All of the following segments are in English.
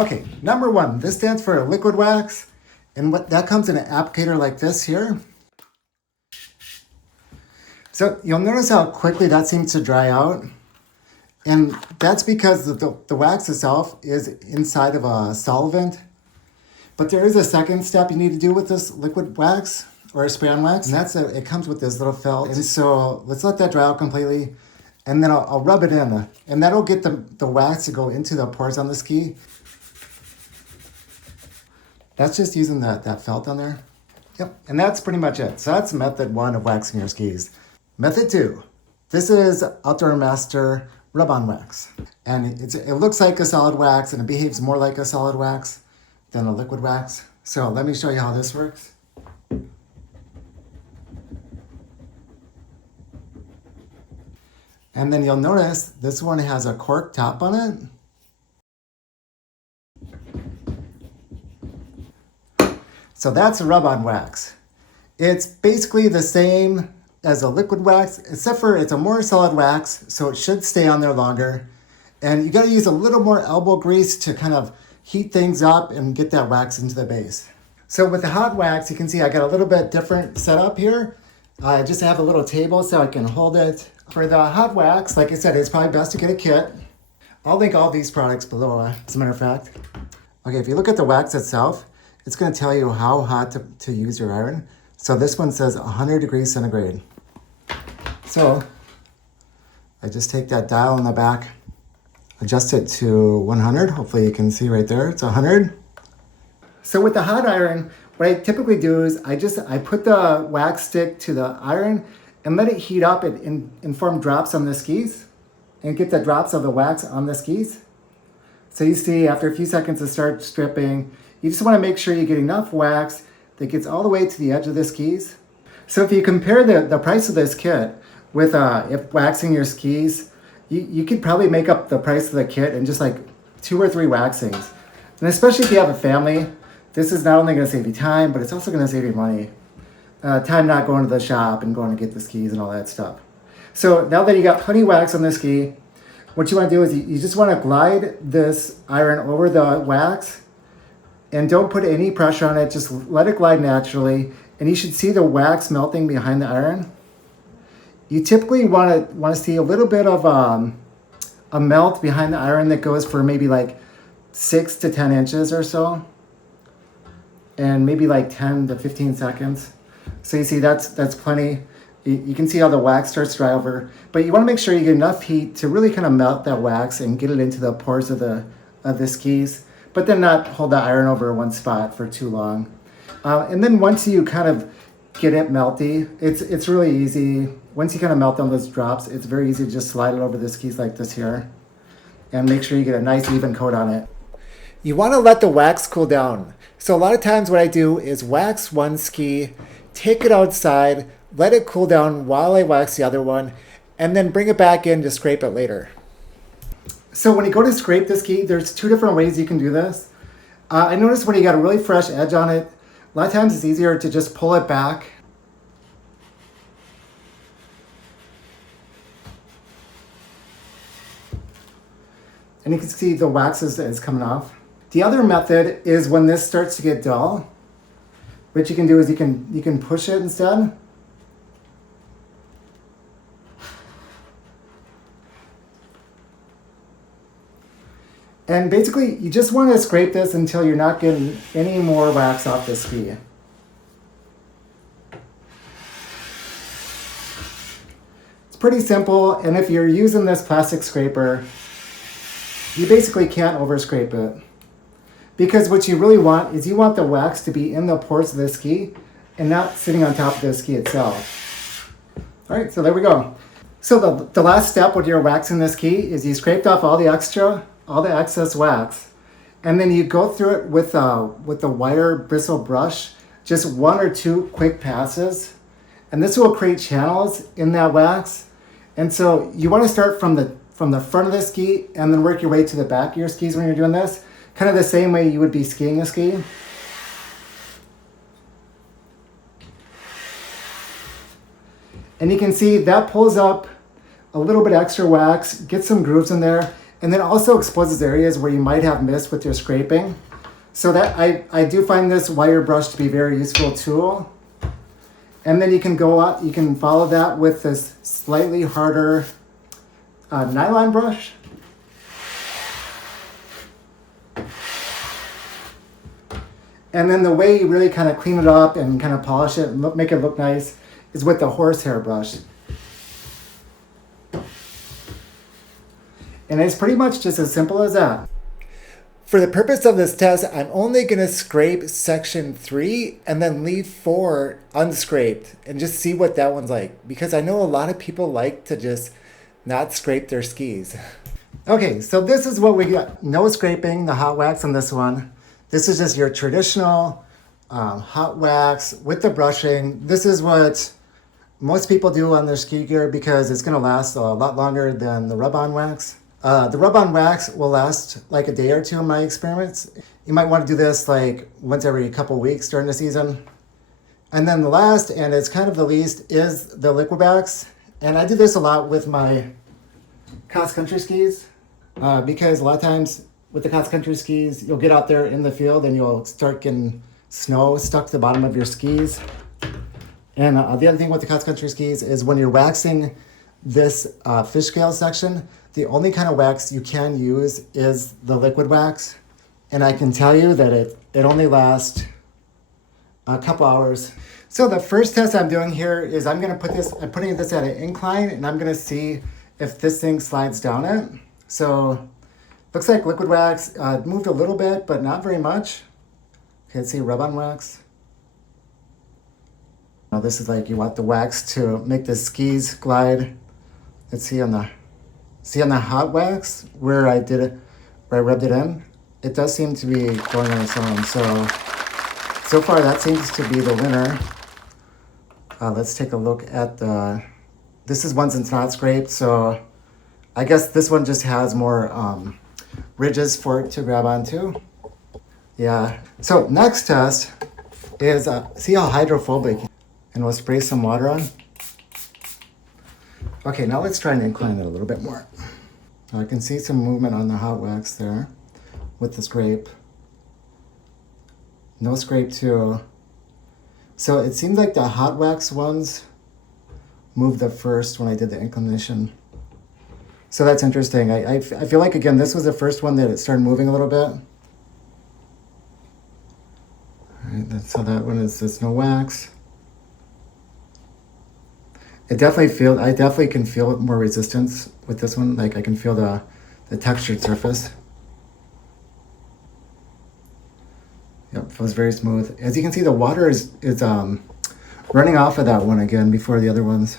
Okay, number one, this stands for liquid wax. And what that comes in an applicator like this here. So you'll notice how quickly that seems to dry out. And that's because the wax itself is inside of a solvent. But there is a second step you need to do with this liquid wax or a spray-on wax. And that's it comes with this little felt. And so let's let that dry out completely. And then I'll rub it in. And that'll get the wax to go into the pores on the ski. That's just using that felt on there. Yep, and that's pretty much it. So that's method one of waxing your skis. Method two, this is Outdoor Master rub-on wax. And it looks like a solid wax and it behaves more like a solid wax than a liquid wax. So let me show you how this works. And then you'll notice this one has a cork top on it. So that's a rub-on wax. It's basically the same as a liquid wax, except for it's a more solid wax, so it should stay on there longer. And you gotta use a little more elbow grease to kind of heat things up and get that wax into the base. So with the hot wax, you can see I got a little bit different setup here. I just have a little table so I can hold it. For the hot wax, like I said, it's probably best to get a kit. I'll link all these products below, as a matter of fact. Okay, if you look at the wax itself, it's going to tell you how hot to use your iron. So this one says 100 degrees centigrade. So I just take that dial in the back, adjust it to 100. Hopefully you can see right there, it's 100. So with the hot iron, what I typically do is I put the wax stick to the iron and let it heat up and form drops on the skis and get the drops of the wax on the skis. So you see after a few seconds it starts stripping. You just want to make sure you get enough wax that gets all the way to the edge of the skis. So if you compare the price of this kit with if waxing your skis, you could probably make up the price of the kit in just like 2 or 3 waxings. And especially if you have a family, this is not only going to save you time, but it's also going to save you money. Time not going to the shop and going to get the skis and all that stuff. So now that you got plenty of wax on the ski, what you want to do is you just want to glide this iron over the wax. And don't put any pressure on it, just let it glide naturally. And you should see the wax melting behind the iron. You typically want to see a little bit of a melt behind the iron that goes for maybe like 6 to 10 inches or so. And maybe like 10 to 15 seconds. So you see that's plenty. You can see how the wax starts to dry over. But you want to make sure you get enough heat to really kind of melt that wax and get it into the pores of the skis. But then not hold the iron over one spot for too long. And then once you kind of get it melty, it's really easy. Once you kind of melt down those drops, it's very easy to just slide it over the skis like this here. And make sure you get a nice even coat on it. You want to let the wax cool down. So a lot of times what I do is wax one ski, take it outside, let it cool down while I wax the other one, and then bring it back in to scrape it later. So when you go to scrape the ski, there's 2 different ways you can do this. I noticed when you got a really fresh edge on it, a lot of times it's easier to just pull it back. And you can see the wax is coming off. The other method is when this starts to get dull. What you can do is you can push it instead. And basically, you just want to scrape this until you're not getting any more wax off the ski. It's pretty simple, and if you're using this plastic scraper, you basically can't over scrape it. Because what you really want is you want the wax to be in the pores of the ski and not sitting on top of the ski itself. All right, so there we go. So the last step when you're waxing the ski is you scraped off all the excess wax, and then you go through it with the wire bristle brush, just 1 or 2 quick passes, and this will create channels in that wax. And so you want to start from the front of the ski and then work your way to the back of your skis when you're doing this, kind of the same way you would be skiing a ski. And you can see that pulls up a little bit extra wax, get some grooves in there, And then also exposes areas where you might have missed with your scraping. So that I do find this wire brush to be a very useful tool. And then you can go out, you can follow that with this slightly harder nylon brush. And then the way you really kind of clean it up and kind of polish it and make it look nice is with the horsehair brush. And it's pretty much just as simple as that. For the purpose of this test, I'm only going to scrape section 3 and then leave 4 unscraped and just see what that one's like. Because I know a lot of people like to just not scrape their skis. Okay, so this is what we got. No scraping, the hot wax on this one. This is just your traditional hot wax with the brushing. This is what most people do on their ski gear because it's going to last a lot longer than the rub-on wax. The rub-on wax will last like a day or two in my experiments. You might want to do this like once every couple of weeks during the season. And then the last, and it's kind of the least, is the liquid wax. And I do this a lot with my cross-country skis because a lot of times with the cross-country skis, you'll get out there in the field and you'll start getting snow stuck to the bottom of your skis. And the other thing with the cross-country skis is when you're waxing this fish scale section, the only kind of wax you can use is the liquid wax. And I can tell you that it only lasts a couple hours. So the first test I'm doing here is I'm putting this at an incline and I'm gonna see if this thing slides down it. So looks like liquid wax moved a little bit, but not very much. Okay, let's see rub-on wax. Now this is like you want the wax to make the skis glide. Let's see on the hot wax where I did it, where I rubbed it in. It does seem to be going on its own. So far that seems to be the winner. Let's take a look at this is one that's not scraped. So I guess this one just has more ridges for it to grab onto. Yeah. So next test is see how hydrophobic, and we'll spray some water on. Okay, now let's try and incline it a little bit more. I can see some movement on the hot wax there with the scrape. No scrape too. So it seems like the hot wax ones moved the first when I did the inclination. So that's interesting. I feel like, again, this was the first one that it started moving a little bit. All right, so that one is this no wax. I definitely can feel more resistance with this one. Like I can feel the textured surface. Yep, feels very smooth. As you can see, the water is running off of that one again before the other ones.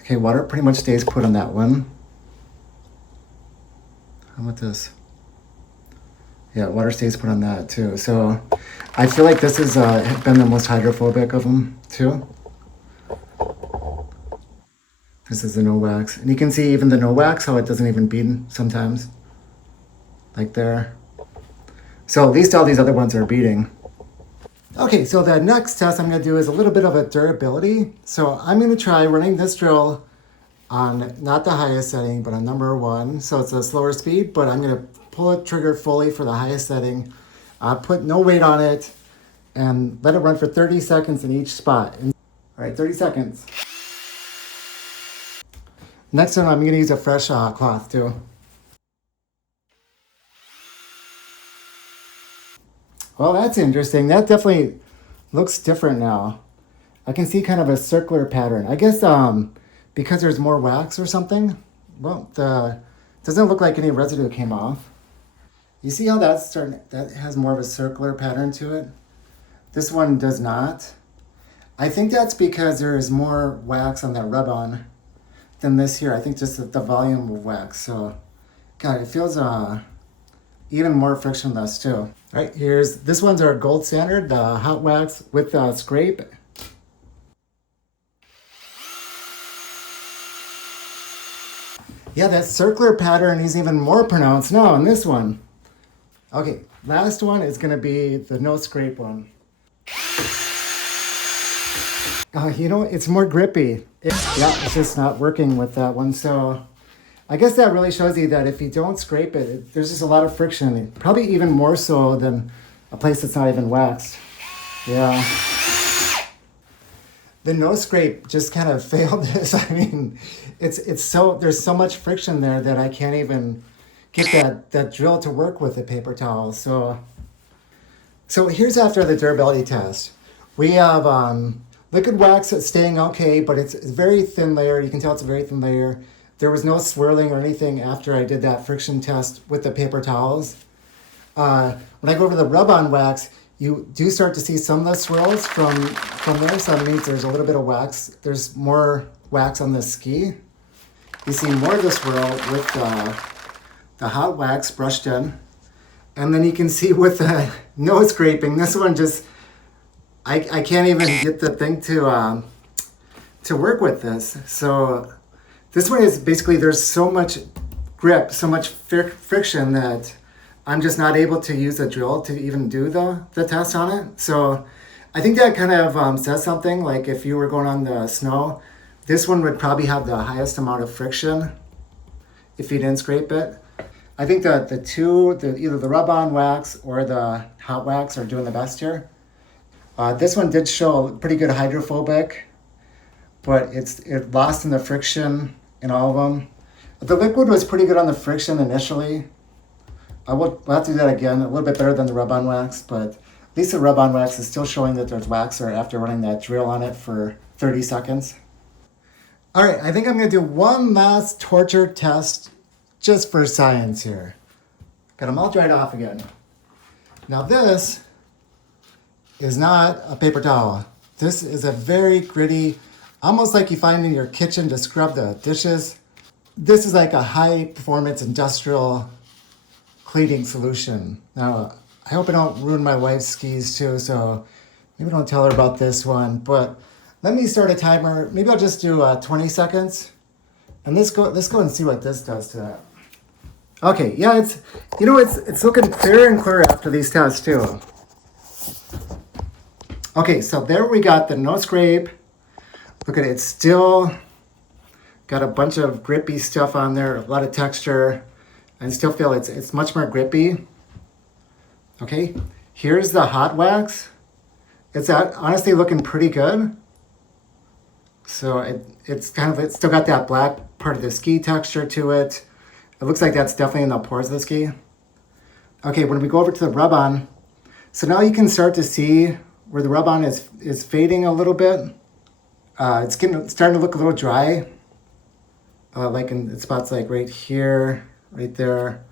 Okay, water pretty much stays put on that one. How about this? Yeah, water stays put on that too. So I feel like this has been the most hydrophobic of them too. This is the no wax. And you can see even the no wax, how it doesn't even bead sometimes. Like there. So at least all these other ones are beading. Okay, so the next test I'm gonna do is a little bit of a durability. So I'm gonna try running this drill on not the highest setting, but on number 1. So it's a slower speed, but I'm gonna pull the trigger fully for the highest setting, put no weight on it, and let it run for 30 seconds in each spot. All right, 30 seconds. Next one, I'm gonna use a fresh cloth too. Well, that's interesting. That definitely looks different now. I can see kind of a circular pattern. I guess because there's more wax or something. Well, doesn't look like any residue came off. You see how that has more of a circular pattern to it? This one does not. I think that's because there is more wax on that rub-on than this here. I think just the volume of wax. So, God, it feels even more frictionless too. All right, this one's our gold standard, the hot wax with scrape. Yeah, that circular pattern is even more pronounced now on this one. Okay, last one is gonna be the no scrape one. You know, it's more grippy. Yeah, it's just not working with that one. So I guess that really shows you that if you don't scrape it, there's just a lot of friction. Probably even more so than a place that's not even waxed. Yeah. The no scrape just kind of failed this. I mean, it's so there's so much friction there that I can't even get that drill to work with a paper towel. So here's after the durability test. We have liquid wax that's staying okay, but it's a very thin layer. You can tell it's a very thin layer. There was no swirling or anything after I did that friction test with the paper towels. When I go over the rub-on wax, you do start to see some of the swirls from there. So that means there's a little bit of wax. There's more wax on the ski. You see more of the swirl with the hot wax brushed in. And then you can see with the no scraping, this one just, I can't even get the thing to work with this. So this one is basically, there's so much grip, so much friction that I'm just not able to use a drill to even do the test on it. So I think that kind of says something. Like if you were going on the snow, this one would probably have the highest amount of friction if you didn't scrape it. I think that either the rub-on wax or the hot wax are doing the best here. This one did show pretty good hydrophobic, but it lost in the friction in all of them. The liquid was pretty good on the friction initially. We'll have to do that again, a little bit better than the rub-on wax, but at least the rub-on wax is still showing that there's wax there after running that drill on it for 30 seconds. All right, I think I'm gonna do one last torture test just for science here. Got them all dried off again. Now this is not a paper towel. This is a very gritty, almost like you find in your kitchen to scrub the dishes. This is like a high performance industrial cleaning solution. Now, I hope I don't ruin my wife's skis too, so maybe don't tell her about this one, but let me start a timer. Maybe I'll just do 20 seconds. And let's go and see what this does to that. Okay, yeah, it's looking clearer and clearer after these tests too. Okay, so there we got the no scrape. Look at it, it's still got a bunch of grippy stuff on there, a lot of texture. I still feel it's much more grippy. Okay, here's the hot wax. It's honestly looking pretty good. So it's still got that black part of the ski texture to it. It looks like that's definitely in the pores of the ski. Okay, when we go over to the rub-on, so now you can start to see where the rub-on is fading a little bit. It's starting to look a little dry, like in spots like right here, right there.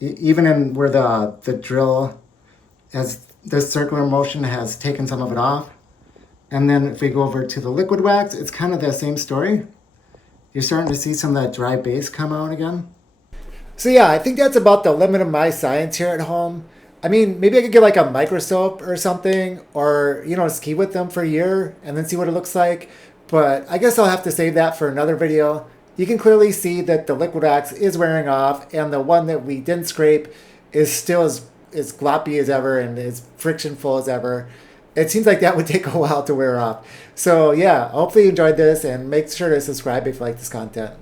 Even in where the drill has, the circular motion has taken some of it off. And then if we go over to the liquid wax, it's kind of the same story. You're starting to see some of that dry base come out again. So yeah, I think that's about the limit of my science here at home. I mean, maybe I could get like a micro soap or something, or, ski with them for a year and then see what it looks like. But I guess I'll have to save that for another video. You can clearly see that the liquid wax is wearing off, and the one that we didn't scrape is still as gloppy as ever and as frictionful as ever. It seems like that would take a while to wear off. So yeah, hopefully you enjoyed this, and make sure to subscribe if you like this content.